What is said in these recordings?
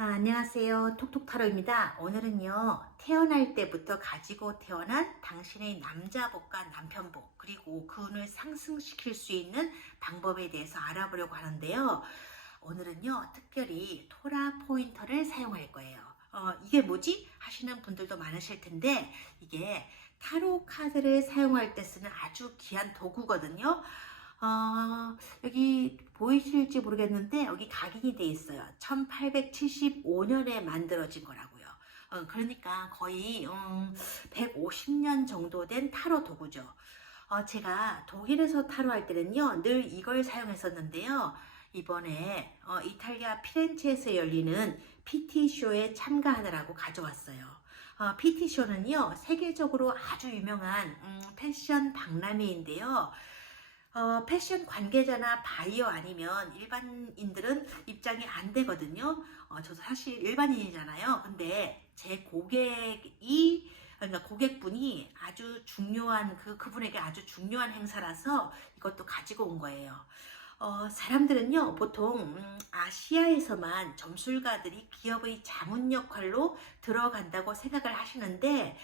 안녕하세요. 톡톡타로입니다. 오늘은요, 태어날 때부터 가지고 태어난 당신의 남자복과 남편복, 그리고 그 운을 상승시킬 수 있는 방법에 대해서 알아보려고 하는데요. 오늘은요, 특별히 토라 포인터를 사용할 거예요. 이게 뭐지? 하시는 분들도 많으실 텐데, 이게 타로 카드를 사용할 때 쓰는 아주 귀한 도구거든요. 여기 보이실지 모르겠는데 여기 각인이 돼 있어요. 1875년에 만들어진 거라고요. 그러니까 거의 150년 정도 된 타로 도구죠. 제가 독일에서 타로 할 때는요 늘 이걸 사용했었는데요. 이번에 이탈리아 피렌체에서 열리는 PT쇼에 참가하느라고 가져왔어요. PT쇼는요 세계적으로 아주 유명한 패션 박람회인데요. 패션 관계자나 바이어 아니면 일반인들은 입장이 안 되거든요. 저도 사실 일반인이잖아요. 근데 제 고객이, 그러니까 고객분이 아주 중요한, 그분에게 아주 중요한 행사라서 이것도 가지고 온 거예요. 사람들은요, 보통, 아시아에서만 점술가들이 기업의 자문 역할로 들어간다고 생각을 하시는데,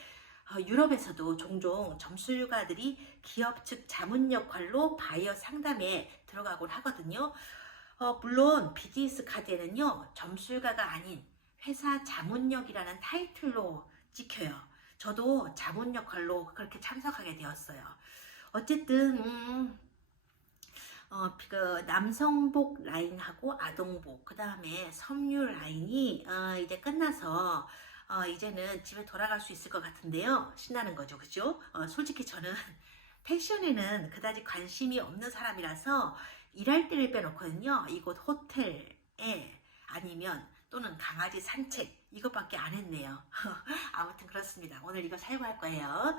유럽에서도 종종 점술가들이 기업 측 자문 역할로 바이어 상담에 들어가곤 하거든요. 물론 비즈니스 카드에는요 점술가가 아닌 회사 자문역이라는 타이틀로 찍혀요. 저도 자문 역할로 그렇게 참석하게 되었어요. 어쨌든 그 남성복 라인하고 아동복, 그 다음에 섬유 라인이 이제 끝나서 이제는 집에 돌아갈 수 있을 것 같은데요. 신나는 거죠, 그죠? 솔직히 저는 패션에는 그다지 관심이 없는 사람이라서 일할 때를 빼놓거든요. 이곳 호텔에 아니면 또는 강아지 산책 이것밖에 안 했네요. 아무튼 그렇습니다. 오늘 이거 사용할 거예요.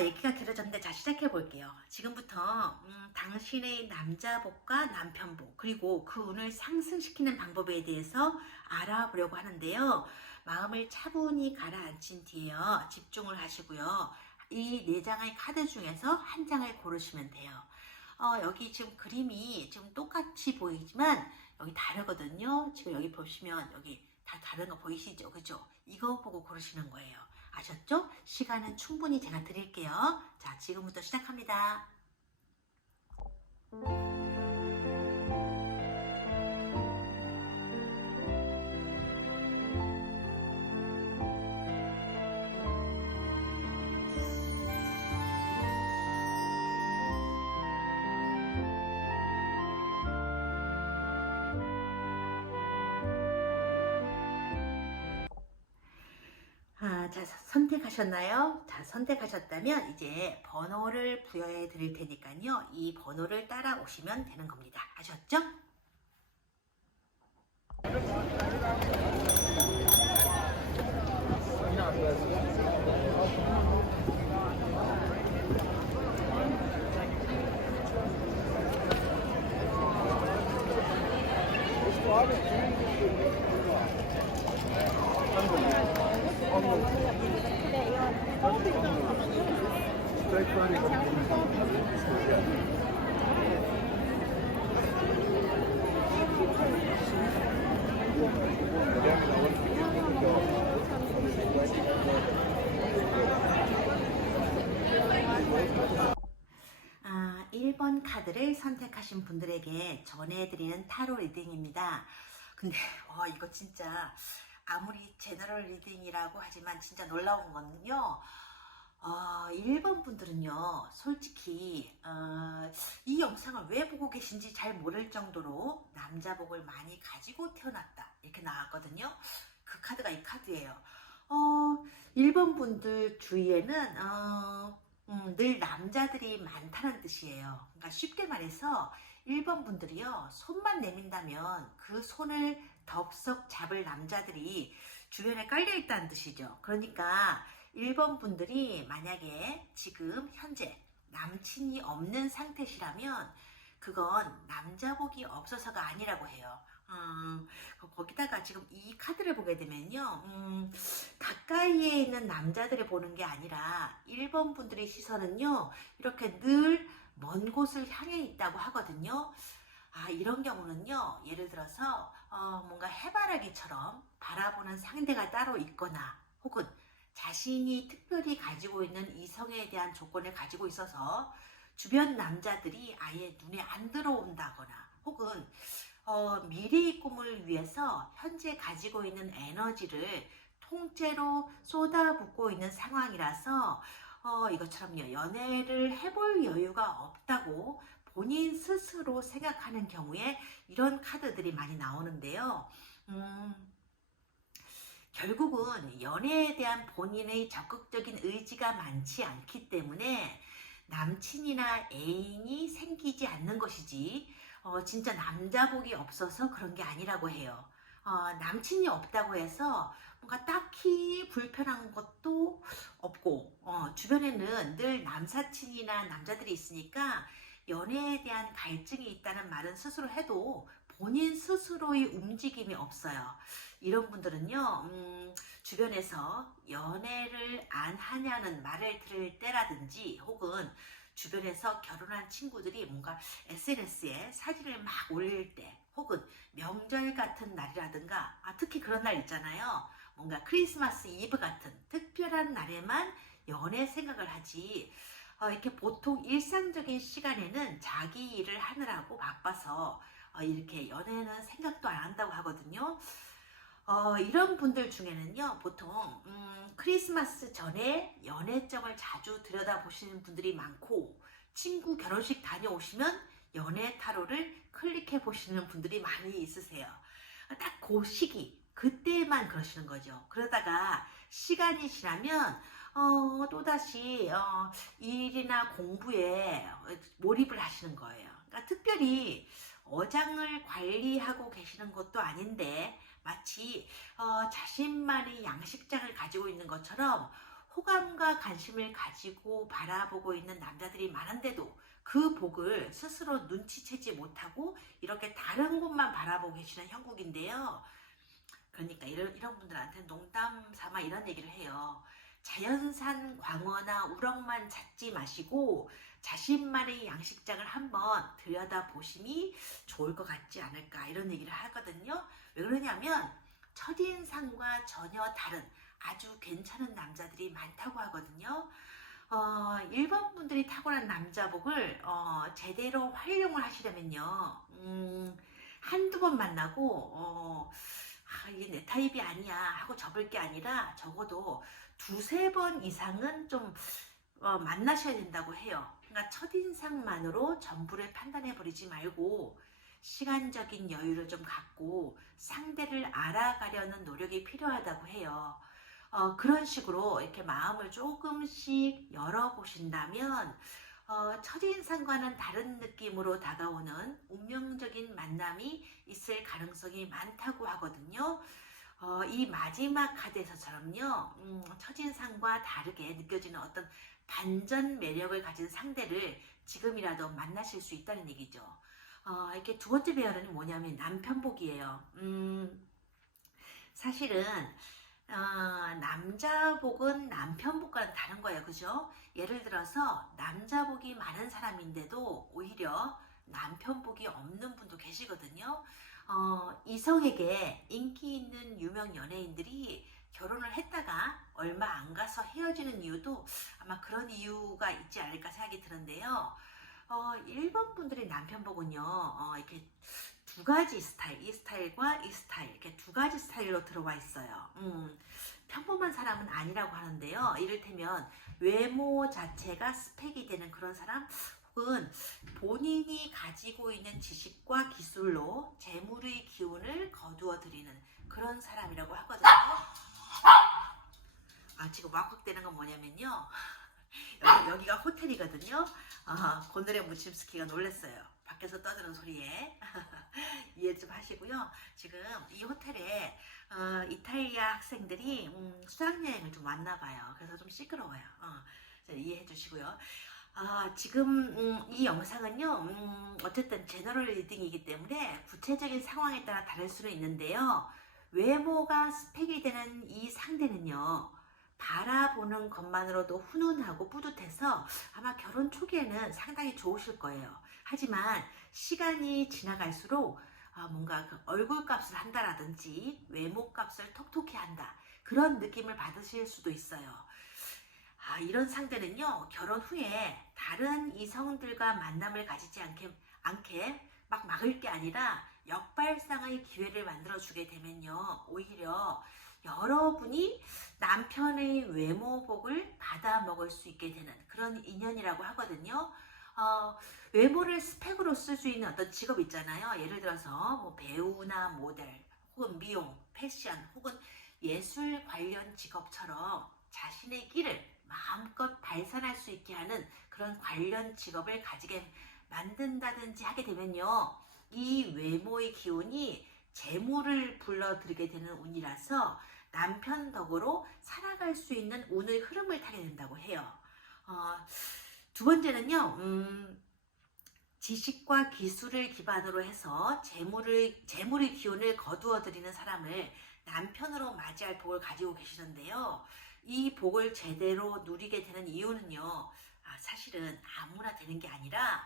얘기가 길어졌는데 자 시작해 볼게요. 지금부터 당신의 남자복과 남편복 그리고 그 운을 상승시키는 방법에 대해서 알아보려고 하는데요. 마음을 차분히 가라앉힌 뒤에요. 집중을 하시고요. 이 네 장의 카드 중에서 한 장을 고르시면 돼요. 여기 지금 그림이 지금 똑같이 보이지만 여기 다르거든요. 지금 여기 보시면 여기 다 다른 거 보이시죠? 그죠? 이거 보고 고르시는 거예요. 아셨죠? 시간은 충분히 제가 드릴게요. 자, 지금부터 시작합니다. 자, 선택하셨나요? 자, 선택하셨다면 이제 번호를 부여해 드릴 테니까요. 이 번호를 따라오시면 되는 겁니다. 아셨죠? 아, 1번 카드를 선택하신 분들에게 전해드리는 타로 리딩입니다. 근데 이거 진짜 아무리 제너럴 리딩이라고 하지만 진짜 놀라운 거는요. 1번 분들은요, 솔직히, 이 영상을 왜 보고 계신지 잘 모를 정도로 남자복을 많이 가지고 태어났다. 이렇게 나왔거든요. 그 카드가 이 카드예요. 1번 분들 주위에는, 늘 남자들이 많다는 뜻이에요. 그러니까 쉽게 말해서 1번 분들이요, 손만 내민다면 그 손을 덥석 잡을 남자들이 주변에 깔려있다는 뜻이죠. 그러니까 1번 분들이 만약에 지금 현재 남친이 없는 상태시라면 그건 남자복이 없어서가 아니라고 해요. 거기다가 지금 이 카드를 보게 되면요, 가까이에 있는 남자들을 보는 게 아니라 1번 분들의 시선은요, 이렇게 늘 먼 곳을 향해 있다고 하거든요. 이런 경우는요, 예를 들어서 뭔가 해바라기처럼 바라보는 상대가 따로 있거나 혹은 자신이 특별히 가지고 있는 이성에 대한 조건을 가지고 있어서 주변 남자들이 아예 눈에 안 들어온다거나 혹은 미래의 꿈을 위해서 현재 가지고 있는 에너지를 통째로 쏟아붓고 있는 상황이라서 이것처럼요, 연애를 해볼 여유가 없다고 본인 스스로 생각하는 경우에 이런 카드들이 많이 나오는데요. 음, 결국은 연애에 대한 본인의 적극적인 의지가 많지 않기 때문에 남친이나 애인이 생기지 않는 것이지, 진짜 남자복이 없어서 그런 게 아니라고 해요. 남친이 없다고 해서 뭔가 딱히 불편한 것도 없고, 주변에는 늘 남사친이나 남자들이 있으니까 연애에 대한 갈증이 있다는 말은 스스로 해도 본인 스스로의 움직임이 없어요. 이런 분들은요, 주변에서 연애를 안 하냐는 말을 들을 때라든지 혹은 주변에서 결혼한 친구들이 뭔가 SNS에 사진을 막 올릴 때 혹은 명절 같은 날이라든가 특히 그런 날 있잖아요. 뭔가 크리스마스 이브 같은 특별한 날에만 연애 생각을 하지 이렇게 보통 일상적인 시간에는 자기 일을 하느라고 바빠서 이렇게 연애는 생각도 안 한다고 하거든요. 이런 분들 중에는요, 보통 크리스마스 전에 연애점을 자주 들여다보시는 분들이 많고 친구 결혼식 다녀오시면 연애 타로를 클릭해 보시는 분들이 많이 있으세요. 딱 그 시기 그때만 그러시는 거죠. 그러다가 시간이 지나면 또다시 일이나 공부에 몰입을 하시는 거예요. 그러니까 특별히 어장을 관리하고 계시는 것도 아닌데 마치 자신만의 양식장을 가지고 있는 것처럼 호감과 관심을 가지고 바라보고 있는 남자들이 많은데도 그 복을 스스로 눈치채지 못하고 이렇게 다른 곳만 바라보고 계시는 형국인데요. 그러니까 이런 분들한테 농담 삼아 이런 얘기를 해요. 자연산 광어나 우럭만 찾지 마시고 자신만의 양식장을 한번 들여다보심이 좋을 것 같지 않을까 이런 얘기를 하거든요. 왜 그러냐면 첫인상과 전혀 다른 아주 괜찮은 남자들이 많다고 하거든요. 일반 분들이 타고난 남자복을 제대로 활용을 하시려면요. 한두 번 만나고 이게 내 타입이 아니야 하고 접을 게 아니라 적어도 두세 번 이상은 좀 만나셔야 된다고 해요. 그러니까 첫인상만으로 전부를 판단해 버리지 말고 시간적인 여유를 좀 갖고 상대를 알아가려는 노력이 필요하다고 해요. 그런 식으로 이렇게 마음을 조금씩 열어보신다면 첫인상과는 다른 느낌으로 다가오는 운명적인 만남이 있을 가능성이 많다고 하거든요. 이 마지막 카드에서처럼요, 첫인상과 다르게 느껴지는 어떤 반전 매력을 가진 상대를 지금이라도 만나실 수 있다는 얘기죠. 이렇게 두 번째 배열은 뭐냐면 남편복이에요. 사실은 남자복은 남편복과는 다른 거예요. 그죠? 예를 들어서 남자복이 많은 사람인데도 오히려 남편복이 없는 분도 계시거든요. 이성에게 인기 있는 유명 연예인들이 결혼을 했다가 얼마 안 가서 헤어지는 이유도 아마 그런 이유가 있지 않을까 생각이 드는데요. 일본 분들의 남편복은요, 이렇게 두 가지 스타일, 이 스타일과 이 스타일, 이렇게 두 가지 스타일로 들어와 있어요. 평범한 사람은 아니라고 하는데요. 이를테면 외모 자체가 스펙이 되는 그런 사람, 혹은 본인이 가지고 있는 지식과 기술로 재물의 기운을 거두어 드리는 그런 사람이라고 하거든요. 지금 왁왁대는 건 뭐냐면요. 여기가 호텔이거든요. 곤드레 무침스키가 놀랐어요. 밖에서 떠드는 소리에 이해 좀 하시고요. 지금 이 호텔에 이탈리아 학생들이 수학여행을 좀 왔나 봐요. 그래서 좀 시끄러워요. 이해해 주시고요. 지금 이 영상은요, 어쨌든 제너럴 리딩이기 때문에 구체적인 상황에 따라 다를 수는 있는데요. 외모가 스펙이 되는 이 상대는요, 바라보는 것만으로도 훈훈하고 뿌듯해서 아마 결혼 초기에는 상당히 좋으실 거예요. 하지만 시간이 지나갈수록 뭔가 그 얼굴값을 한다라든지 외모값을 톡톡히 한다. 그런 느낌을 받으실 수도 있어요. 이런 상대는요, 결혼 후에 다른 이성들과 만남을 가지지 않게 막 막을 게 아니라 역발상의 기회를 만들어주게 되면요, 오히려 여러분이 남편의 외모복을 받아먹을 수 있게 되는 그런 인연이라고 하거든요. 외모를 스펙으로 쓸 수 있는 어떤 직업 있잖아요. 예를 들어서 뭐 배우나 모델, 혹은 미용, 패션, 혹은 예술 관련 직업처럼 자신의 끼를 마음껏 발산할 수 있게 하는 그런 관련 직업을 가지게 만든다든지 하게 되면요, 이 외모의 기운이 재물을 불러들이게 되는 운이라서 남편 덕으로 살아갈 수 있는 운의 흐름을 타게 된다고 해요. 두 번째는요, 지식과 기술을 기반으로 해서 재물의 기운을 거두어 들이는 사람을 남편으로 맞이할 복을 가지고 계시는데요. 이 복을 제대로 누리게 되는 이유는요, 사실은 아무나 되는 게 아니라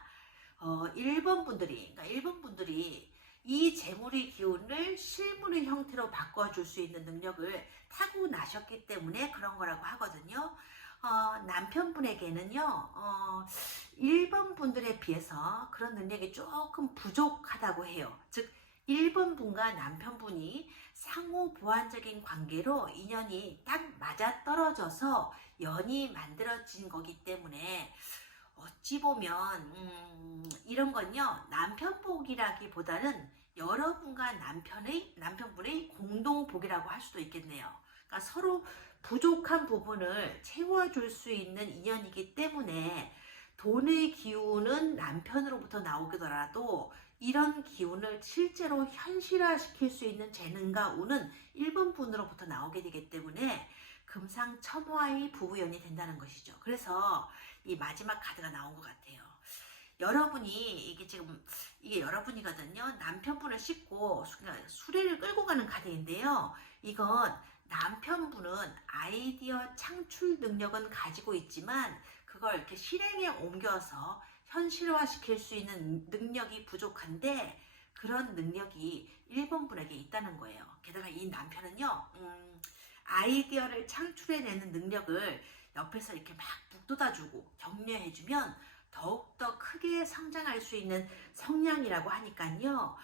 1번 분들이 이 재물의 기운을 실물의 형태로 바꿔줄 수 있는 능력을 타고나셨기 때문에 그런 거라고 하거든요. 남편분에게는요, 1번 분들에 비해서 그런 능력이 조금 부족하다고 해요. 즉, 1번 분과 남편분이 상호 보완적인 관계로 인연이 딱 맞아떨어져서 연이 만들어진 거기 때문에 어찌 보면 이런 건요, 남편복이라기보다는 여러분과 남편분의 공동복이라고 할 수도 있겠네요. 그러니까 서로 부족한 부분을 채워줄 수 있는 인연이기 때문에 돈의 기운은 남편으로부터 나오더라도 이런 기운을 실제로 현실화시킬 수 있는 재능과 운은 1번 분으로부터 나오게 되기 때문에 금상첨화의 부부연이 된다는 것이죠. 그래서 이 마지막 카드가 나온 것 같아요. 이게 여러분이거든요. 남편분을 싣고 수레를 끌고 가는 카드인데요. 이건 남편분은 아이디어 창출 능력은 가지고 있지만 그걸 이렇게 실행에 옮겨서 현실화시킬 수 있는 능력이 부족한데, 그런 능력이 1번 분에게 있다는 거예요. 게다가 이 남편은요, 아이디어를 창출해내는 능력을 옆에서 이렇게 막 북돋아주고 격려해주면 더욱더 크게 성장할 수 있는 성향이라고 하니까요.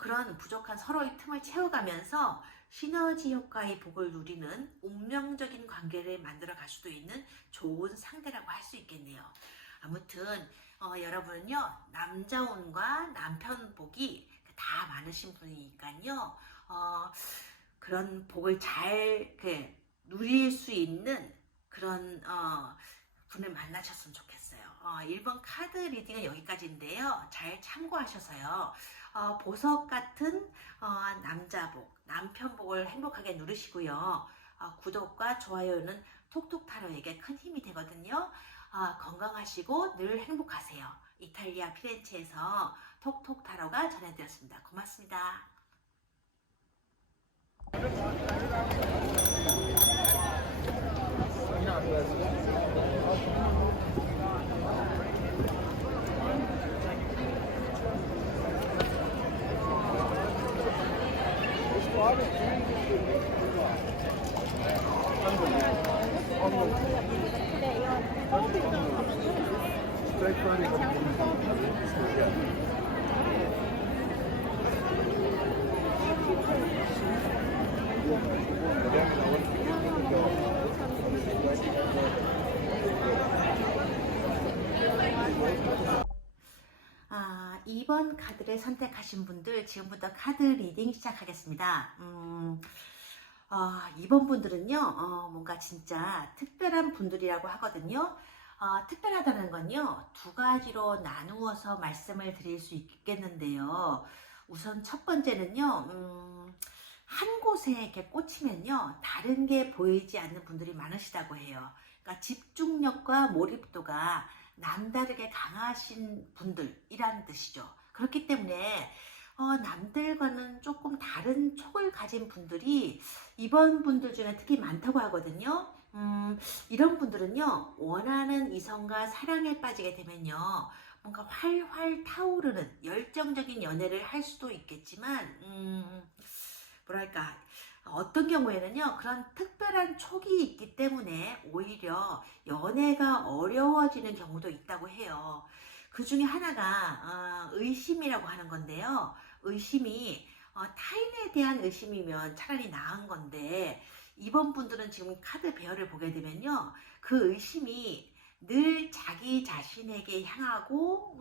그런 부족한 서로의 틈을 채워가면서 시너지 효과의 복을 누리는 운명적인 관계를 만들어 갈 수도 있는 좋은 상대라고 할 수 있겠네요. 아무튼 여러분은요, 남자운과 남편 복이 다 많으신 분이니까요. 그런 복을 잘 누릴 수 있는 그런 분을 만나셨으면 좋겠어요. 1번 카드 리딩은 여기까지인데요. 잘 참고하셔서요. 보석 같은 남자복, 남편복을 행복하게 누리시고요. 구독과 좋아요는 톡톡타로에게 큰 힘이 되거든요. 건강하시고 늘 행복하세요. 이탈리아 피렌체에서 톡톡타로가 전해드렸습니다. 고맙습니다. 아, 2번 카드를 선택하신 분들 지금부터 카드 리딩 시작하겠습니다. 2번 분들은요, 뭔가 진짜 특별한 분들이라고 하거든요. 특별하다는 건요, 두 가지로 나누어서 말씀을 드릴 수 있겠는데요. 우선 첫 번째는요, 한 곳에 이렇게 꽂히면요, 다른 게 보이지 않는 분들이 많으시다고 해요. 그러니까 집중력과 몰입도가 남다르게 강하신 분들이라는 뜻이죠. 그렇기 때문에 남들과는 조금 다른 촉을 가진 분들이 이번 분들 중에 특히 많다고 하거든요. 이런 분들은요, 원하는 이성과 사랑에 빠지게 되면요, 뭔가 활활 타오르는 열정적인 연애를 할 수도 있겠지만, 뭐랄까, 어떤 경우에는요, 그런 특별한 촉이 있기 때문에 오히려 연애가 어려워지는 경우도 있다고 해요. 그 중에 하나가 의심이라고 하는 건데요. 의심이 타인에 대한 의심이면 차라리 나은 건데, 이번 분들은 지금 카드 배열을 보게 되면요, 그 의심이 늘 자기 자신에게 향하고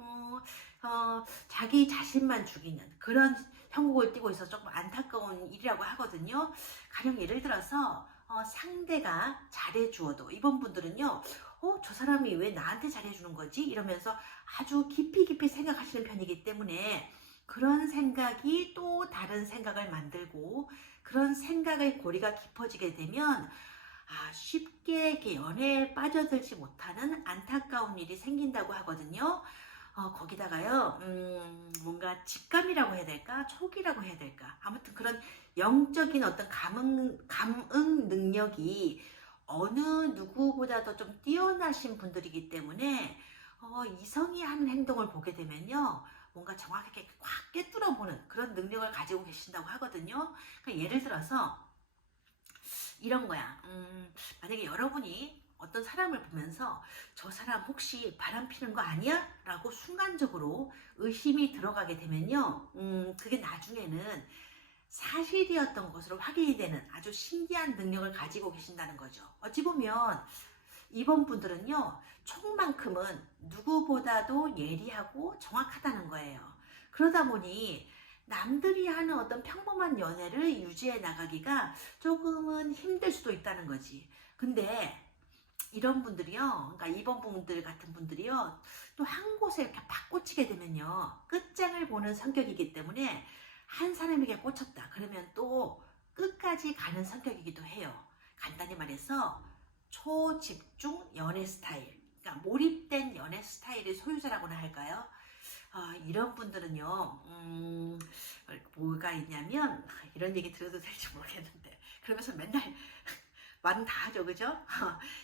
자기 자신만 죽이는 그런 형국을 띠고 있어서 조금 안타까운 일이라고 하거든요. 가령 예를 들어서 상대가 잘해주어도 이번 분들은요, 저 사람이 왜 나한테 잘해주는 거지? 이러면서 아주 깊이 깊이 생각하시는 편이기 때문에 그런 생각이 또 다른 생각을 만들고, 그런 생각의 고리가 깊어지게 되면 쉽게 이렇게 연애에 빠져들지 못하는 안타까운 일이 생긴다고 하거든요. 거기다가요, 뭔가 직감이라고 해야 될까? 촉이라고 해야 될까? 아무튼 그런 영적인 어떤 감응 능력이 어느 누구보다도 좀 뛰어나신 분들이기 때문에 이성이 하는 행동을 보게 되면요, 뭔가 정확하게 확 꿰뚫어보는 그런 능력을 가지고 계신다고 하거든요. 그러니까 예를 들어서 이런 거야. 만약에 여러분이 어떤 사람을 보면서 저 사람 혹시 바람 피는 거 아니야? 라고 순간적으로 의심이 들어가게 되면요, 그게 나중에는 사실이었던 것으로 확인이 되는 아주 신기한 능력을 가지고 계신다는 거죠. 어찌 보면 이번 분들은요, 촉만큼은 누구보다도 예리하고 정확하다는 거예요. 그러다 보니 남들이 하는 어떤 평범한 연애를 유지해 나가기가 조금은 힘들 수도 있다는 거지. 근데 이런 분들이요, 그러니까 이번 분들 같은 분들이요, 또 한 곳에 이렇게 팍 꽂히게 되면요, 끝장을 보는 성격이기 때문에 한 사람에게 꽂혔다 그러면 또 끝까지 가는 성격이기도 해요. 간단히 말해서 초집중 연애 스타일, 그러니까 몰입된 연애 스타일의 소유자라고나 할까요? 이런 분들은요, 뭐가 있냐면, 이런 얘기 들어도 될지 모르겠는데, 그러면서 맨날 말은 다 하죠, 그죠?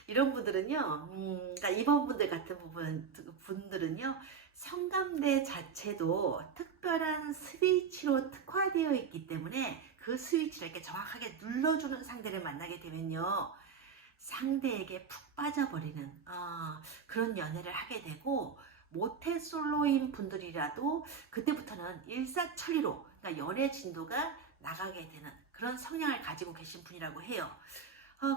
이런 분들은요, 그러니까 이번 분들 같은 분들은요, 성감대 자체도 특별한 스위치로 특화되어 있기 때문에 그 스위치를 이렇게 정확하게 눌러주는 상대를 만나게 되면요, 상대에게 푹 빠져버리는 그런 연애를 하게 되고, 모태솔로인 분들이라도 그때부터는 일사천리로, 그러니까 연애 진도가 나가게 되는 그런 성향을 가지고 계신 분이라고 해요.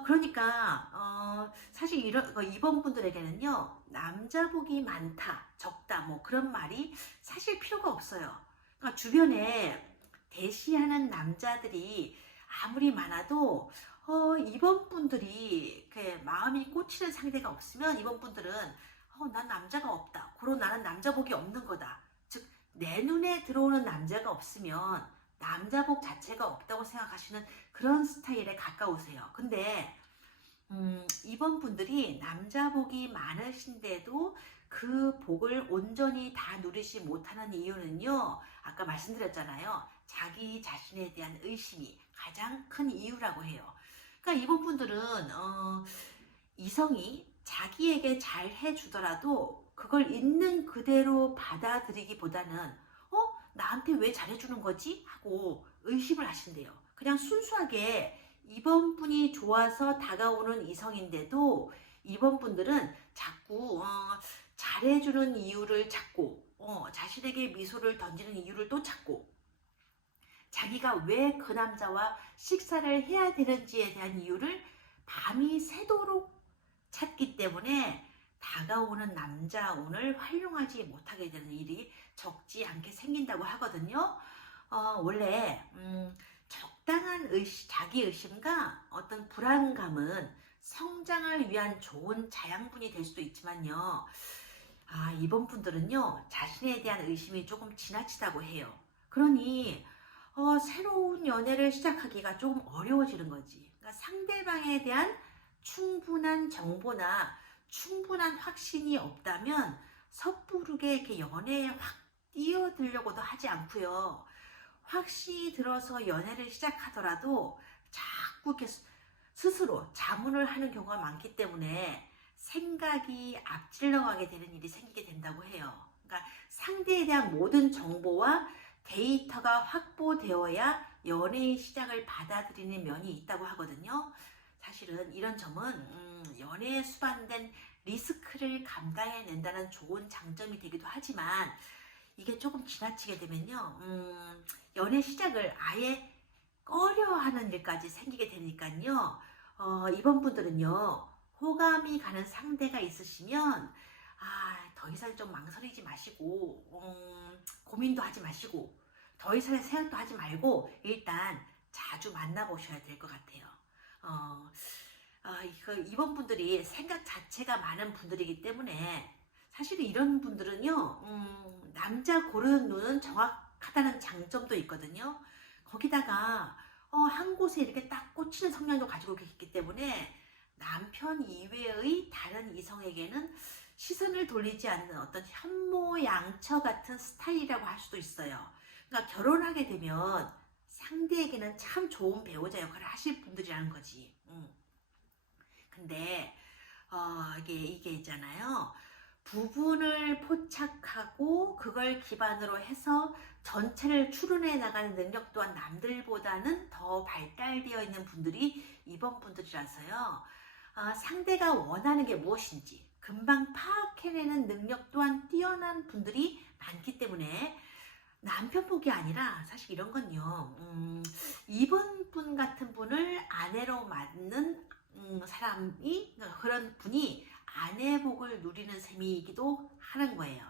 그러니까 사실 이번 분들에게는요, 남자복이 많다, 적다, 뭐 그런 말이 사실 필요가 없어요. 그러니까 주변에 대시하는 남자들이 아무리 많아도 이번 분들이 마음이 꽂히는 상대가 없으면 이번 분들은 난 남자가 없다, 그런 나는 남자복이 없는 거다, 즉 내 눈에 들어오는 남자가 없으면 남자복 자체가 없다고 생각하시는 그런 스타일에 가까우세요. 근데 이번 분들이 남자복이 많으신데도 그 복을 온전히 다 누리지 못하는 이유는요, 아까 말씀드렸잖아요, 자기 자신에 대한 의심이 가장 큰 이유라고 해요. 그러니까 이번 분들은 이성이 자기에게 잘 해주더라도 그걸 있는 그대로 받아들이기보다는 나한테 왜 잘해주는 거지? 하고 의심을 하신대요. 그냥 순수하게 이번 분이 좋아서 다가오는 이성인데도 이번 분들은 자꾸 잘해주는 이유를 찾고, 자신에게 미소를 던지는 이유를 또 찾고, 자기가 왜 그 남자와 식사를 해야 되는지에 대한 이유를 밤이 새도록 찾기 때문에 다가오는 남자운을 활용하지 못하게 되는 일이 적지 않게 생긴다고 하거든요. 원래 적당한 자기 의심과 어떤 불안감은 성장을 위한 좋은 자양분이 될 수도 있지만요, 이번 분들은요, 자신에 대한 의심이 조금 지나치다고 해요. 그러니 새로운 연애를 시작하기가 조금 어려워지는 거지. 그러니까 상대방에 대한 충분한 정보나 충분한 확신이 없다면 섣부르게 이렇게 연애에 확 뛰어들려고도 하지 않고요, 확신이 들어서 연애를 시작하더라도 자꾸 이렇게 스스로 자문을 하는 경우가 많기 때문에 생각이 앞질러 가게 되는 일이 생기게 된다고 해요. 그러니까 상대에 대한 모든 정보와 데이터가 확보되어야 연애의 시작을 받아들이는 면이 있다고 하거든요. 사실은 이런 점은 연애에 수반된 리스크를 감당해낸다는 좋은 장점이 되기도 하지만 이게 조금 지나치게 되면요, 연애 시작을 아예 꺼려하는 일까지 생기게 되니까요. 이번 분들은요, 호감이 가는 상대가 있으시면 더 이상 좀 망설이지 마시고 고민도 하지 마시고 더 이상의 생각도 하지 말고 일단 자주 만나보셔야 될 것 같아요. 이번 분들이 생각 자체가 많은 분들이기 때문에 사실 이런 분들은요, 남자 고르는 눈은 정확하다는 장점도 있거든요. 거기다가 한 곳에 이렇게 딱 꽂히는 성향도 가지고 계시기 때문에 남편 이외의 다른 이성에게는 시선을 돌리지 않는 어떤 현모양처 같은 스타일이라고 할 수도 있어요. 그러니까 결혼하게 되면 상대에게는 참 좋은 배우자 역할을 하실 분들이라는 거지. 근데 이게 있잖아요. 부분을 포착하고 그걸 기반으로 해서 전체를 추론해 나가는 능력 또한 남들보다는 더 발달되어 있는 분들이 이번 분들이라서요. 상대가 원하는 게 무엇인지 금방 파악해내는 능력 또한 뛰어난 분들이 많기 때문에 남편 복이 아니라 사실 이런 건요. 이번 분 같은 분을 아내로 맞는 사람이 그런 분이 아내 복을 누리는 셈이기도 하는 거예요.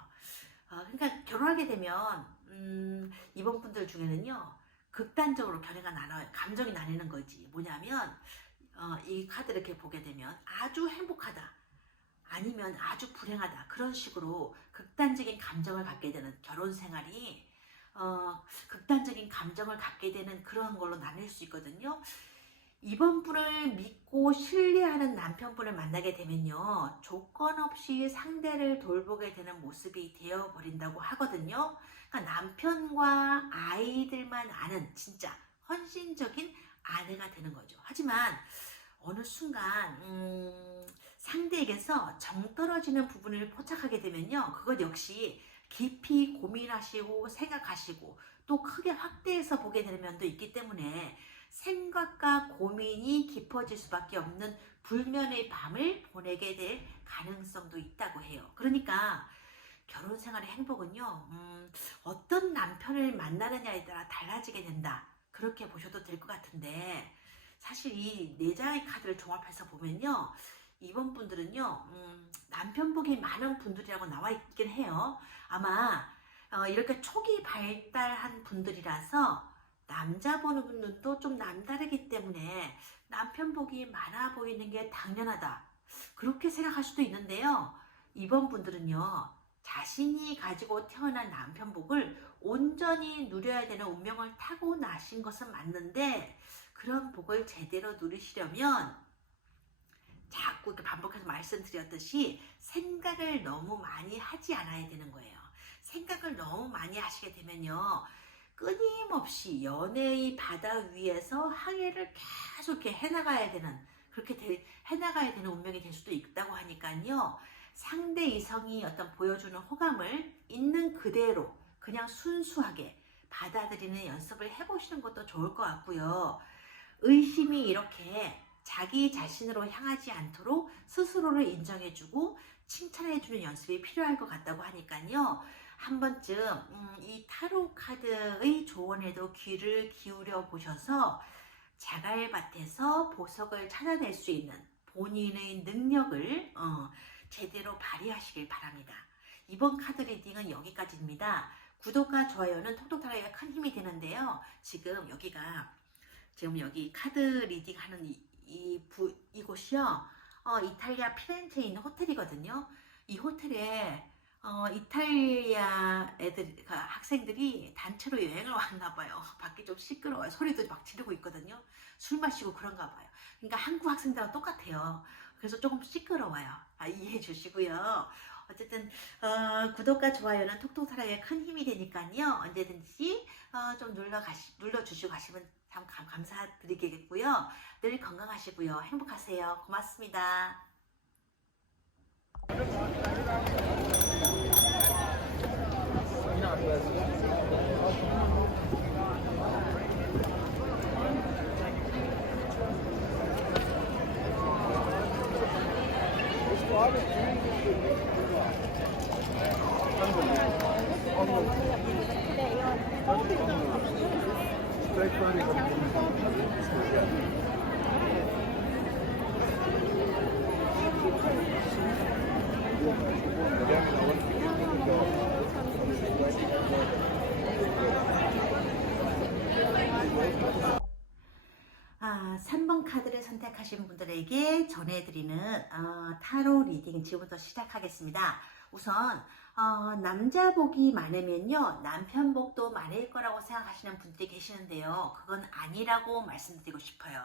그러니까 결혼하게 되면 이번 분들 중에는요. 극단적으로 견해가 나눠요. 감정이 나뉘는 거지. 뭐냐면 이 카드 이렇게 보게 되면 아주 행복하다. 아니면 아주 불행하다. 그런 식으로 극단적인 감정을 갖게 되는 결혼 생활이 극단적인 감정을 갖게 되는 그런 걸로 나뉠 수 있거든요. 이번 분을 믿고 신뢰하는 남편분을 만나게 되면요. 조건 없이 상대를 돌보게 되는 모습이 되어버린다고 하거든요. 그러니까 남편과 아이들만 아는 진짜 헌신적인 아내가 되는 거죠. 하지만 어느 순간 상대에게서 정 떨어지는 부분을 포착하게 되면요. 그것 역시 깊이 고민하시고 생각하시고 또 크게 확대해서 보게 되는 면도 있기 때문에 생각과 고민이 깊어질 수밖에 없는 불면의 밤을 보내게 될 가능성도 있다고 해요. 그러니까 결혼 생활의 행복은요, 어떤 남편을 만나느냐에 따라 달라지게 된다. 그렇게 보셔도 될 것 같은데, 사실 이 네 장의 카드를 종합해서 보면요, 이번 분들은요, 남편복이 많은 분들이라고 나와 있긴 해요. 아마 이렇게 초기 발달한 분들이라서 남자 보는 분들도 좀 남다르기 때문에 남편복이 많아 보이는 게 당연하다. 그렇게 생각할 수도 있는데요. 이번 분들은요. 자신이 가지고 태어난 남편복을 온전히 누려야 되는 운명을 타고나신 것은 맞는데 그런 복을 제대로 누리시려면 자꾸 이렇게 반복해서 말씀드렸듯이 생각을 너무 많이 하지 않아야 되는 거예요. 생각을 너무 많이 하시게 되면요. 끊임없이 연애의 바다 위에서 항해를 계속 이렇게 해나가야 되는 해나가야 되는 운명이 될 수도 있다고 하니까요. 상대 이성이 어떤 보여주는 호감을 있는 그대로 그냥 순수하게 받아들이는 연습을 해보시는 것도 좋을 것 같고요. 의심이 이렇게 자기 자신으로 향하지 않도록 스스로를 인정해주고 칭찬해주는 연습이 필요할 것 같다고 하니까요. 한 번쯤 이 타로 카드의 조언에도 귀를 기울여 보셔서 자갈밭에서 보석을 찾아낼 수 있는 본인의 능력을 제대로 발휘하시길 바랍니다. 이번 카드 리딩은 여기까지입니다. 구독과 좋아요는 톡톡타로에 큰 힘이 되는데요. 지금 여기 카드 리딩 하는 이곳이요. 이탈리아 피렌체에 있는 호텔이거든요. 이 호텔에 이탈리아 학생들이 단체로 여행을 왔나 봐요. 밖이 좀 시끄러워요. 소리도 막 지르고 있거든요. 술 마시고 그런가 봐요. 그러니까 한국 학생들하고 똑같아요. 그래서 조금 시끄러워요. 이해해 주시고요. 어쨌든 구독과 좋아요는 톡톡타로에 큰 힘이 되니까요. 언제든지 좀 눌러주시고 가시면 참 감사드리겠고요. 늘 건강하시고요. 행복하세요. 고맙습니다. 아, 3번 카드를 선택하신 분들에게 전해드리는 타로 리딩 지금부터 시작하겠습니다. 우선 남자 복이 많으면요 남편 복도 많을 거라고 생각하시는 분들이 계시는데요, 그건 아니라고 말씀드리고 싶어요.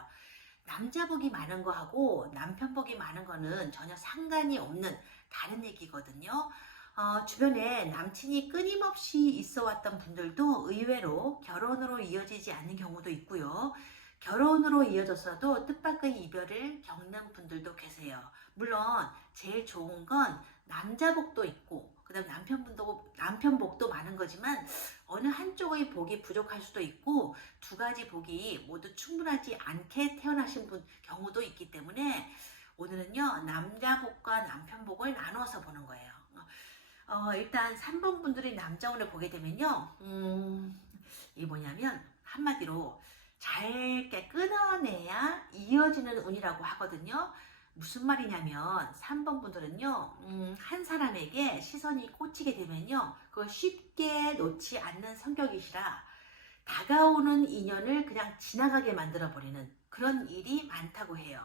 남자 복이 많은 거하고 남편 복이 많은 거는 전혀 상관이 없는 다른 얘기거든요. 주변에 남친이 끊임없이 있어 왔던 분들도 의외로 결혼으로 이어지지 않는 경우도 있고요. 결혼으로 이어졌어도 뜻밖의 이별을 겪는 분들도 계세요. 물론 제일 좋은 건 남자 복도 있고 그다음 남편 복도 많은 거지만 어느 한쪽의 복이 부족할 수도 있고 두 가지 복이 모두 충분하지 않게 태어나신 경우도 있기 때문에 오늘은요 남자 복과 남편 복을 나누어서 보는 거예요. 일단 3번 분들이 남자운을 보게 되면요 이게 뭐냐면 한마디로 잘게 끊어내야 이어지는 운이라고 하거든요. 무슨 말이냐면 3번 분들은요 한 사람에게 시선이 꽂히게 되면요 그걸 쉽게 놓지 않는 성격이시라 다가오는 인연을 그냥 지나가게 만들어 버리는 그런 일이 많다고 해요.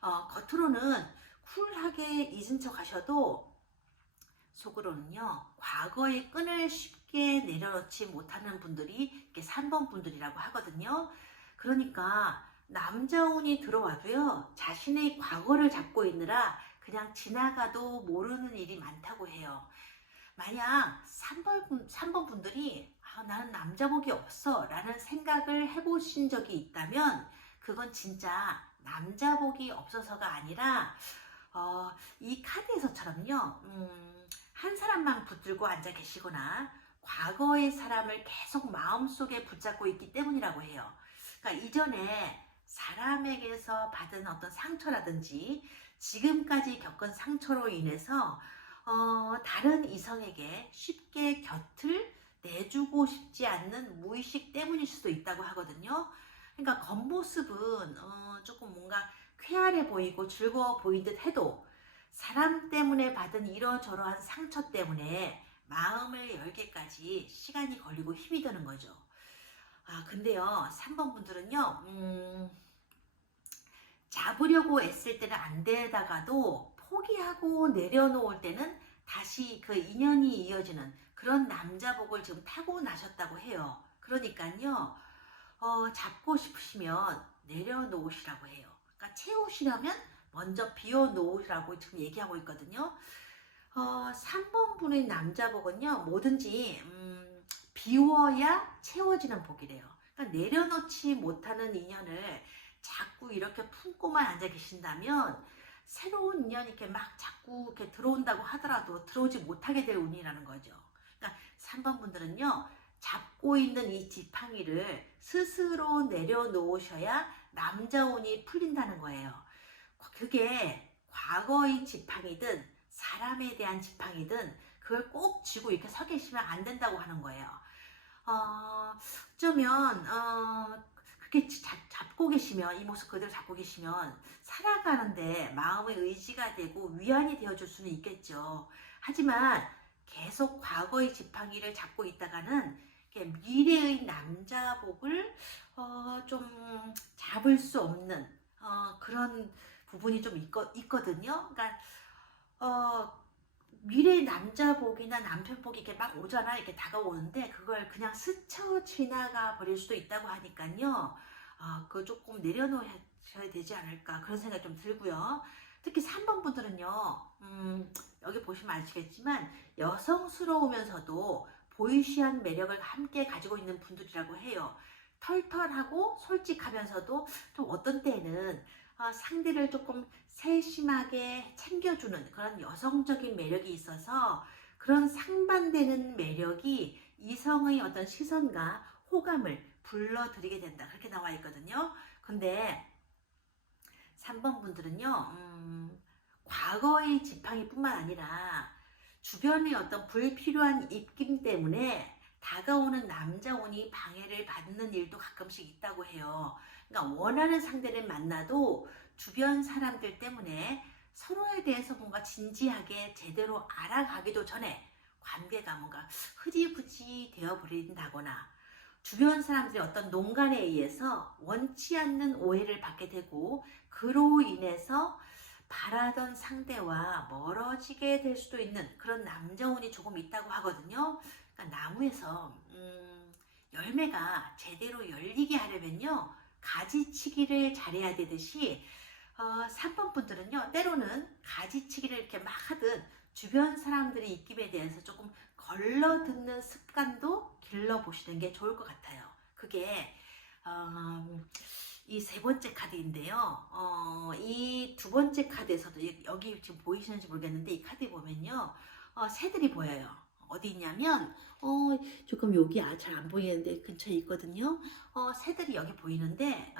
겉으로는 쿨하게 잊은 척 하셔도 속으로는요 과거의 끈을 쉽게 내려놓지 못하는 분들이 이렇게 3번 분들이라고 하거든요. 그러니까 남자운이 들어와도요 자신의 과거를 잡고 있느라 그냥 지나가도 모르는 일이 많다고 해요. 만약 3번 분들이 나는 남자복이 없어 라는 생각을 해보신 적이 있다면 그건 진짜 남자복이 없어서가 아니라 이 카드에서처럼요 한 사람만 붙들고 앉아 계시거나 과거의 사람을 계속 마음속에 붙잡고 있기 때문이라고 해요. 그러니까 이전에 사람에게서 받은 어떤 상처라든지 지금까지 겪은 상처로 인해서 다른 이성에게 쉽게 곁을 내주고 싶지 않는 무의식 때문일 수도 있다고 하거든요. 그러니까 겉모습은 조금 뭔가 쾌활해 보이고 즐거워 보인 듯 해도 사람 때문에 받은 이러저러한 상처 때문에 마음을 열기까지 시간이 걸리고 힘이 드는 거죠. 근데요 3번 분들은요 잡으려고 애쓸 때는 안 되다가도 포기하고 내려놓을 때는 다시 그 인연이 이어지는 그런 남자복을 지금 타고 나셨다고 해요. 그러니까요 잡고 싶으시면 내려놓으시라고 해요. 그러니까 채우시려면 먼저 비워놓으라고 지금 얘기하고 있거든요. 3번 분의 남자복은요 뭐든지 비워야 채워지는 복이래요. 그러니까 내려놓지 못하는 인연을 자꾸 이렇게 품고만 앉아 계신다면 새로운 인연이 이렇게 막 자꾸 이렇게 들어온다고 하더라도 들어오지 못하게 될 운이라는 거죠. 그러니까 3번 분들은요 잡고 있는 이 지팡이를 스스로 내려놓으셔야 남자운이 풀린다는 거예요. 그게 과거의 지팡이든 사람에 대한 지팡이든 그걸 꼭 쥐고 이렇게 서 계시면 안 된다고 하는 거예요. 어쩌면 그렇게 잡고 계시면 이 모습 그대로 잡고 계시면 살아가는데 마음의 의지가 되고 위안이 되어줄 수는 있겠죠. 하지만 계속 과거의 지팡이를 잡고 있다가는 미래의 남자복을 좀 잡을 수 없는 그런 부분이 좀 있거든요. 그러니까 미래 남자복이나 남편복이 이렇게 막 오잖아, 이렇게 다가오는데 그걸 그냥 스쳐 지나가 버릴 수도 있다고 하니까요. 그거 조금 내려놓으셔야 되지 않을까 그런 생각이 좀 들고요. 특히 3번 분들은요, 여기 보시면 아시겠지만 여성스러우면서도 보이시한 매력을 함께 가지고 있는 분들이라고 해요. 털털하고 솔직하면서도 또 어떤 때는 상대를 조금 세심하게 챙겨주는 그런 여성적인 매력이 있어서 그런 상반되는 매력이 이성의 어떤 시선과 호감을 불러들이게 된다. 그렇게 나와 있거든요. 근데 3번 분들은요, 과거의 지팡이 뿐만 아니라 주변의 어떤 불필요한 입김 때문에 다가오는 남자운이 방해를 받는 일도 가끔씩 있다고 해요. 그러니까 원하는 상대를 만나도 주변 사람들 때문에 서로에 대해서 뭔가 진지하게 제대로 알아가기도 전에 관계가 뭔가 흐지부지 되어 버린다거나 주변 사람들의 어떤 농간에 의해서 원치 않는 오해를 받게 되고 그로 인해서 바라던 상대와 멀어지게 될 수도 있는 그런 남자운이 조금 있다고 하거든요. 그러니까 나무에서 열매가 제대로 열리게 하려면요, 가지치기를 잘해야 되듯이 3번 분들은요, 때로는 가지치기를 이렇게 막 하듯 주변 사람들의 입김에 대해서 조금 걸러듣는 습관도 길러보시는 게 좋을 것 같아요. 그게 이 세 번째 카드인데요. 이 두 번째 카드에서도 여기 지금 보이시는지 모르겠는데 이 카드 보면요, 새들이 보여요. 어디 있냐면 조금 여기 잘 안 보이는데 근처에 있거든요. 새들이 여기 보이는데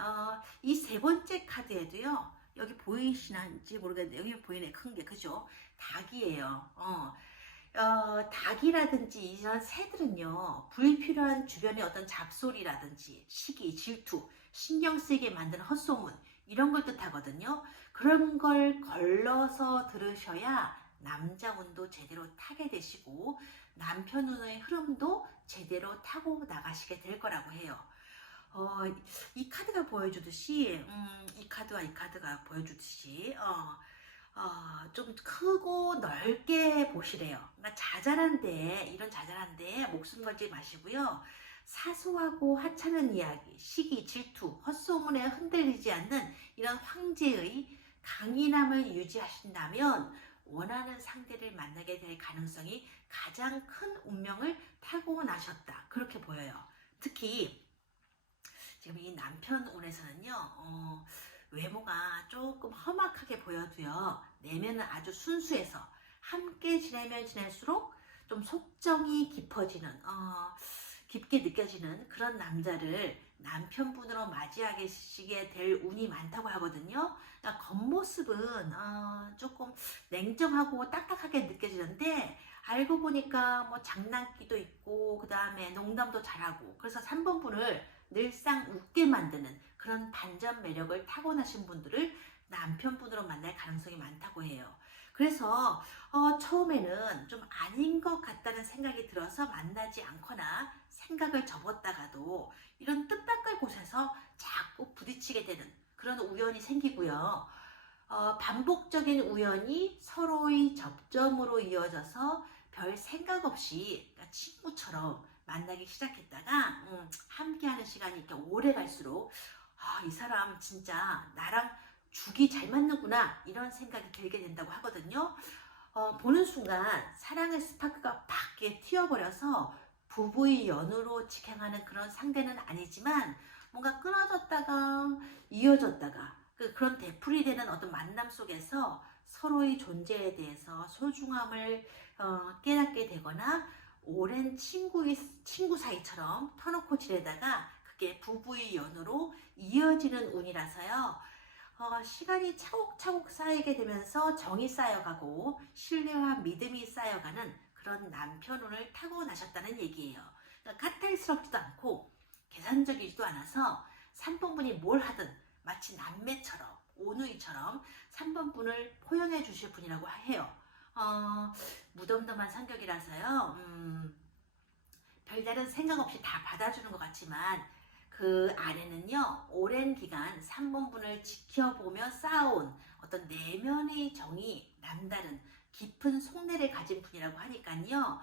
이 세 번째 카드에도요, 여기 보이시는지 모르겠는데 여기 보이네, 큰 게. 그죠? 닭이에요. 닭이라든지 이런 새들은요, 불필요한 주변의 어떤 잡소리라든지 시기, 질투, 신경 쓰이게 만드는 헛소문, 이런 걸 뜻하거든요. 그런 걸 걸러서 들으셔야 남자운도 제대로 타게 되시고 남편운의 흐름도 제대로 타고 나가시게 될 거라고 해요. 이 카드가 보여주듯이, 이 카드와 이 카드가 보여주듯이, 좀 크고 넓게 보시래요. 그러니까 자잘한데, 이런 자잘한데 목숨 걸지 마시고요. 사소하고 하찮은 이야기, 시기, 질투, 헛소문에 흔들리지 않는 이런 황제의 강인함을 유지하신다면 원하는 상대를 만나게 될 가능성이 가장 큰 운명을 타고나셨다. 그렇게 보여요. 특히 지금 이 남편 운에서는요, 외모가 조금 험악하게 보여도요, 내면은 아주 순수해서 함께 지내면 지낼수록 좀 속정이 깊어지는, 깊게 느껴지는 그런 남자를 남편분으로 맞이하시게 될 운이 많다고 하거든요. 그러니까 겉모습은 조금 냉정하고 딱딱하게 느껴지는데 알고 보니까 뭐 장난기도 있고 그 다음에 농담도 잘하고, 그래서 3번 분을 늘상 웃게 만드는 그런 반전 매력을 타고나신 분들을 남편분으로 만날 가능성이 많다고 해요. 그래서 처음에는 좀 아닌 것 같다는 생각이 들어서 만나지 않거나 생각을 접었다가도 이런 뜻밖의 곳에서 자꾸 부딪히게 되는 그런 우연이 생기고요. 반복적인 우연이 서로의 접점으로 이어져서 별 생각 없이, 그러니까 친구처럼 만나기 시작했다가 함께하는 시간이 이렇게 오래 갈수록 이 사람 진짜 나랑 죽이 잘 맞는구나, 이런 생각이 들게 된다고 하거든요. 보는 순간 사랑의 스파크가 팍 튀어버려서 부부의 연으로 직행하는 그런 상대는 아니지만 뭔가 끊어졌다가 이어졌다가 그런 되풀이 되는 어떤 만남 속에서 서로의 존재에 대해서 소중함을 깨닫게 되거나 오랜 친구 사이처럼 터놓고 지내다가 그게 부부의 연으로 이어지는 운이라서요. 시간이 차곡차곡 쌓이게 되면서 정이 쌓여가고 신뢰와 믿음이 쌓여가는 그런 남편운을 타고나셨다는 얘기예요. 그러니까 까탈스럽지도 않고 계산적이지도 않아서 3번분이 뭘 하든 마치 남매처럼 오누이처럼 3번분을 포용해 주실 분이라고 해요. 무덤덤한 성격이라서요. 별다른 생각 없이 다 받아주는 것 같지만 그 안에는요, 오랜 기간 3번분을 지켜보며 쌓아온 어떤 내면의 정이 남다른 깊은 속내를 가진 분이라고 하니까요.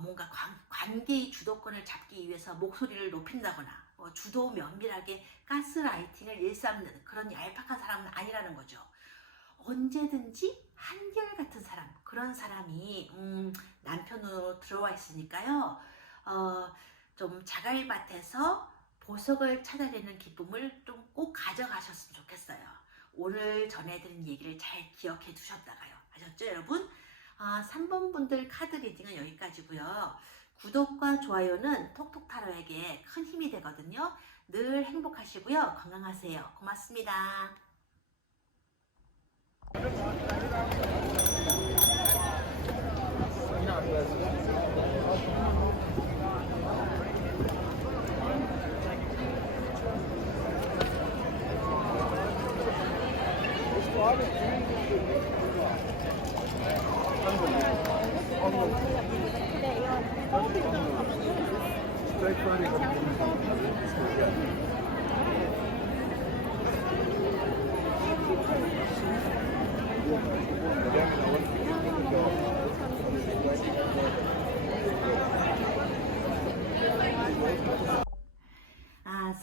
뭔가 관계의 주도권을 잡기 위해서 목소리를 높인다거나 주도 면밀하게 가스라이팅을 일삼는 그런 얄팍한 사람은 아니라는 거죠. 언제든지 한결같은 사람, 그런 사람이 남편으로 들어와 있으니까요. 좀 자갈밭에서 보석을 찾아내는 기쁨을 좀 꼭 가져가셨으면 좋겠어요. 오늘 전해드린 얘기를 잘 기억해 두셨다가요. 아셨죠, 여러분? 3번 분들 카드 리딩은 여기까지고요. 구독과 좋아요는 톡톡타로에게 큰 힘이 되거든요. 늘 행복하시고요. 건강하세요. 고맙습니다.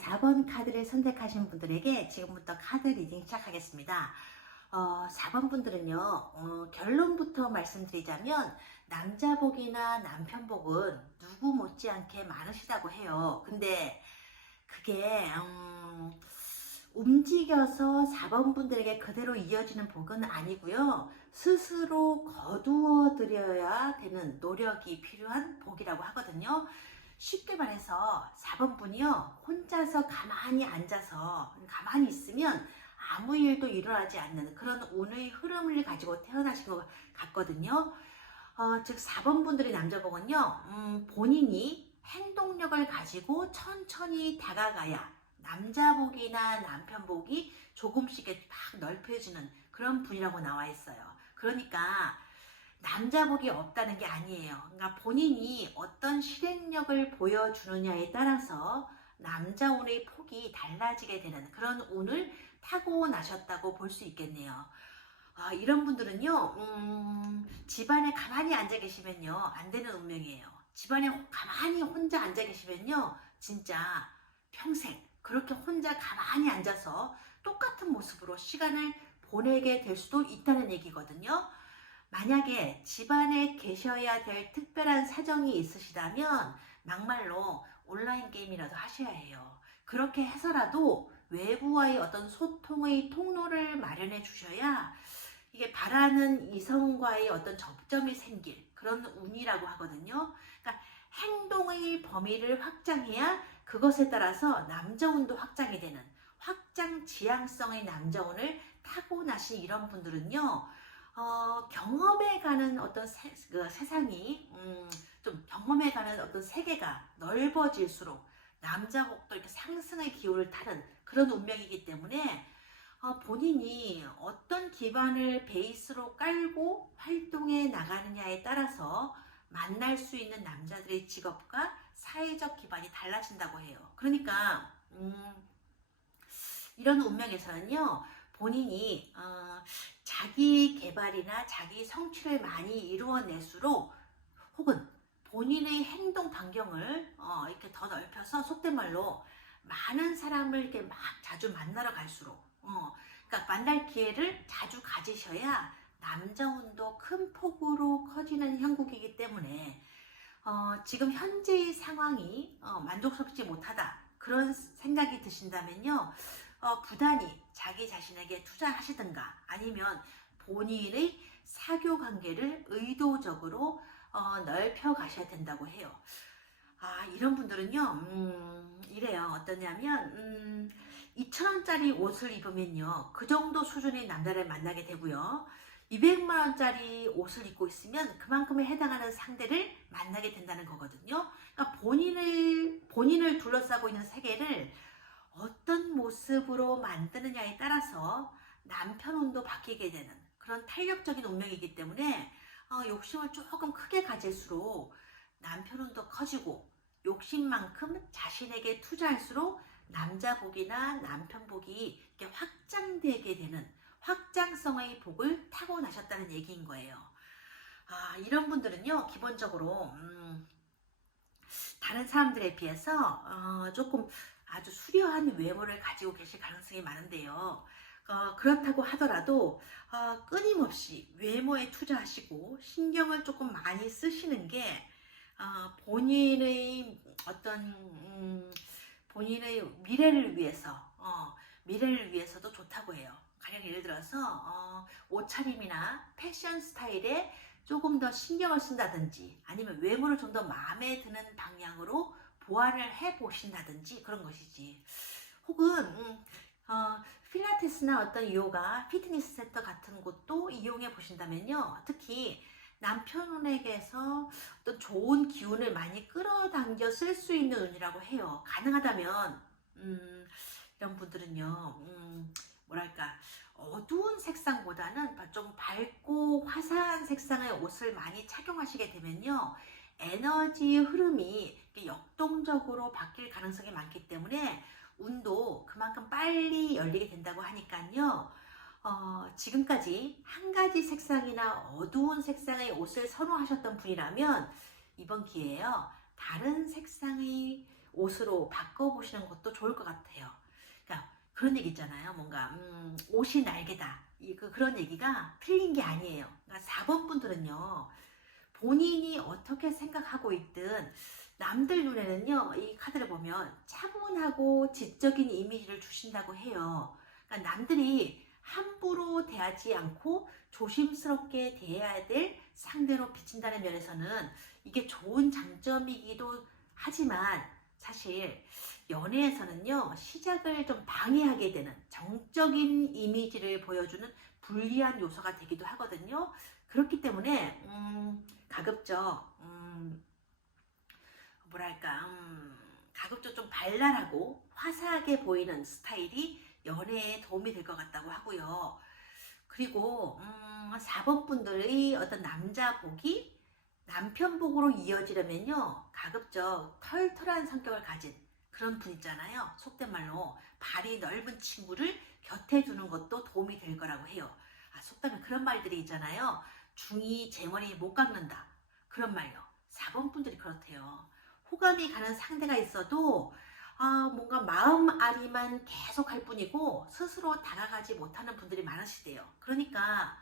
4번 카드를 선택하신 분들에게 지금부터 카드 리딩 시작하겠습니다. 4번 분들은요, 결론부터 말씀드리자면 남자복이나 남편복은 누구 못지않게 많으시다고 해요. 근데 그게 움직여서 4번 분들에게 그대로 이어지는 복은 아니고요. 스스로 거두어 드려야 되는 노력이 필요한 복이라고 하거든요. 쉽게 말해서 4번 분이요, 혼자서 가만히 앉아서 가만히 있으면 아무 일도 일어나지 않는 그런 운의 흐름을 가지고 태어나신 것 같거든요. 즉 4번 분들의 남자복은요, 본인이 행동력을 가지고 천천히 다가가야 남자복이나 남편복이 조금씩 막 넓혀지는 그런 분이라고 나와 있어요. 그러니까 남자복이 없다는 게 아니에요. 그러니까 본인이 어떤 실행력을 보여주느냐에 따라서 남자운의 폭이 달라지게 되는 그런 운을 타고나셨다고 볼 수 있겠네요. 이런 분들은요, 집안에 가만히 앉아 계시면요, 안 되는 운명이에요. 집안에 가만히 혼자 앉아 계시면요, 진짜 평생 그렇게 혼자 가만히 앉아서 똑같은 모습으로 시간을 보내게 될 수도 있다는 얘기거든요. 만약에 집안에 계셔야 될 특별한 사정이 있으시다면 막말로 온라인 게임이라도 하셔야 해요. 그렇게 해서라도 외부와의 어떤 소통의 통로를 마련해 주셔야 이게 바라는 이성과의 어떤 접점이 생길 그런 운이라고 하거든요. 그러니까 행동의 범위를 확장해야 그것에 따라서 남자운도 확장이 되는 확장 지향성의 남자운을 타고나신 이런 분들은요, 경험해가는 어떤 세상이 좀 경험해가는 어떤 세계가 넓어질수록 남자복도 이렇게 상승의 기운을 타는 그런 운명이기 때문에 본인이 어떤 기반을 베이스로 깔고 활동해 나가느냐에 따라서 만날 수 있는 남자들의 직업과 사회적 기반이 달라진다고 해요. 그러니까 이런 운명에서는요, 본인이 자기 개발이나 자기 성취를 많이 이루어낼수록 혹은 본인의 행동 반경을 이렇게 더 넓혀서 속된 말로 많은 사람을 이렇게 막 자주 만나러 갈수록 그러니까 만날 기회를 자주 가지셔야 남자운도 큰 폭으로 커지는 형국이기 때문에 지금 현재의 상황이 만족스럽지 못하다 그런 생각이 드신다면요, 부단히 자기 자신에게 투자하시든가 아니면 본인의 사교 관계를 의도적으로 넓혀 가셔야 된다고 해요. 이런 분들은요, 이래요. 어떠냐면 2,000원짜리 옷을 입으면요, 그 정도 수준의 남자를 만나게 되고요, 200만원짜리 옷을 입고 있으면 그만큼에 해당하는 상대를 만나게 된다는 거거든요. 그러니까 본인을 둘러싸고 있는 세계를 어떤 모습으로 만드느냐에 따라서 남편운도 바뀌게 되는 그런 탄력적인 운명이기 때문에 욕심을 조금 크게 가질수록 남편운도 커지고 욕심만큼 자신에게 투자할수록 남자복이나 남편복이 이렇게 확장되게 되는 확장성의 복을 타고나셨다는 얘기인 거예요. 이런 분들은요, 기본적으로 다른 사람들에 비해서 조금 아주 수려한 외모를 가지고 계실 가능성이 많은데요. 그렇다고 하더라도 끊임없이 외모에 투자하시고 신경을 조금 많이 쓰시는 게 본인의 어떤 본인의 미래를 위해서도 좋다고 해요. 가령 예를 들어서 옷차림이나 패션 스타일에 조금 더 신경을 쓴다든지 아니면 외모를 좀 더 마음에 드는 방향으로 보완을 해 보신다든지 그런 것이지. 혹은 필라테스나 어떤 요가, 피트니스 센터 같은 곳도 이용해 보신다면요. 특히 남편에게서 어떤 좋은 기운을 많이 끌어당겨 쓸 수 있는 운이라고 해요. 가능하다면 이런 분들은요. 뭐랄까 어두운 색상보다는 좀 밝고 화사한 색상의 옷을 많이 착용하시게 되면요. 에너지 흐름이 역동적으로 바뀔 가능성이 많기 때문에 운도 그만큼 빨리 열리게 된다고 하니까요. 지금까지 한 가지 색상이나 어두운 색상의 옷을 선호하셨던 분이라면 이번 기회에요. 다른 색상의 옷으로 바꿔보시는 것도 좋을 것 같아요. 그러니까 그런 얘기 있잖아요. 뭔가 옷이 날개다. 그런 얘기가 틀린 게 아니에요. 그러니까 4번 분들은요. 본인이 어떻게 생각하고 있든 남들 눈에는요. 이 카드를 보면 차분하고 지적인 이미지를 주신다고 해요. 그러니까 남들이 함부로 대하지 않고 조심스럽게 대해야 될 상대로 비친다는 면에서는 이게 좋은 장점이기도 하지만 사실 연애에서는요 시작을 좀 방해하게 되는 정적인 이미지를 보여주는 불리한 요소가 되기도 하거든요. 그렇기 때문에 가급적 뭐랄까 가급적 좀 발랄하고 화사하게 보이는 스타일이 연애에 도움이 될 것 같다고 하고요. 그리고 4번 분들의 어떤 남자복이 남편복으로 이어지려면요. 가급적 털털한 성격을 가진 그런 분 있잖아요. 속된 말로 발이 넓은 친구를 곁에 두는 것도 도움이 될 거라고 해요. 속담에 그런 말들이 있잖아요. 중이 제 머리 못 깎는다. 그런 말요. 4번 분들이 그렇대요. 호감이 가는 상대가 있어도 뭔가 마음앓이만 계속 할 뿐이고 스스로 다가가지 못하는 분들이 많으시대요. 그러니까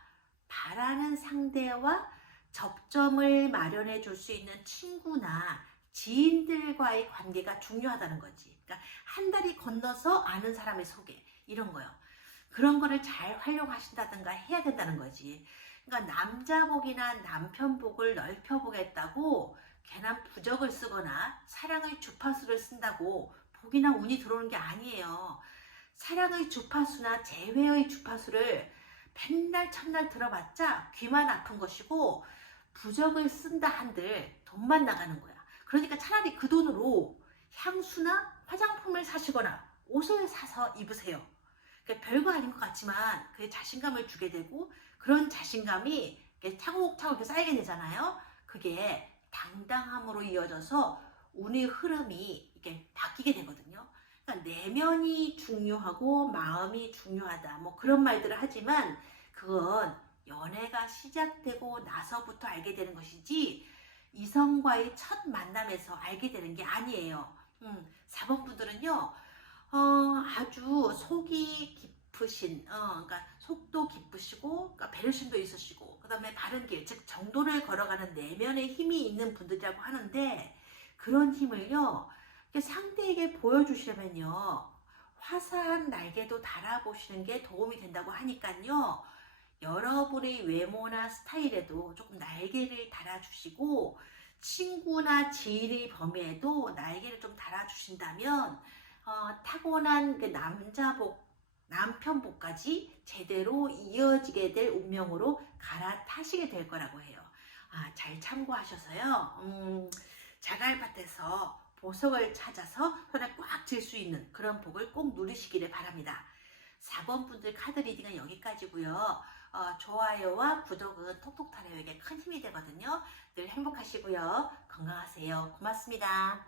바라는 상대와 접점을 마련해 줄 수 있는 친구나 지인들과의 관계가 중요하다는 거지. 그러니까 한 다리 건너서 아는 사람의 소개 이런 거요. 그런 거를 잘 활용하신다든가 해야 된다는 거지. 그러니까 남자복이나 남편복을 넓혀보겠다고 괜한 부적을 쓰거나 사랑의 주파수를 쓴다고 복이나 운이 들어오는 게 아니에요. 사랑의 주파수나 재회의 주파수를 맨날 첫날 들어봤자 귀만 아픈 것이고 부적을 쓴다 한들 돈만 나가는 거야. 그러니까 차라리 그 돈으로 향수나 화장품을 사시거나 옷을 사서 입으세요. 그러니까 별거 아닌 것 같지만 그게 자신감을 주게 되고 그런 자신감이 차곡차곡 이렇게 쌓이게 되잖아요. 그게 당당함으로 이어져서 운의 흐름이 이렇게 바뀌게 되거든요. 그러니까 내면이 중요하고 마음이 중요하다. 뭐 그런 말들을 하지만 그건 연애가 시작되고 나서부터 알게 되는 것이지 이성과의 첫 만남에서 알게 되는 게 아니에요. 4번 분들은요. 아주 속이 깊으신, 그러니까 속도 깊으시고, 그러니까 배려심도 있으시고, 그 다음에 바른 길, 즉 정도를 걸어가는 내면의 힘이 있는 분들이라고 하는데 그런 힘을요 상대에게 보여주시려면요 화사한 날개도 달아보시는 게 도움이 된다고 하니까요. 여러분의 외모나 스타일에도 조금 날개를 달아주시고 친구나 지인의 범위에도 날개를 좀 달아주신다면 타고난 그 남편복까지 제대로 이어지게 될 운명으로 갈아타시게 될 거라고 해요. 잘 참고하셔서요. 자갈밭에서 보석을 찾아서 손에 꽉 쥘 수 있는 그런 복을 꼭 누리시기를 바랍니다. 4번 분들 카드 리딩은 여기까지고요. 좋아요와 구독은 톡톡타로에게 큰 힘이 되거든요. 늘 행복하시고요. 건강하세요. 고맙습니다.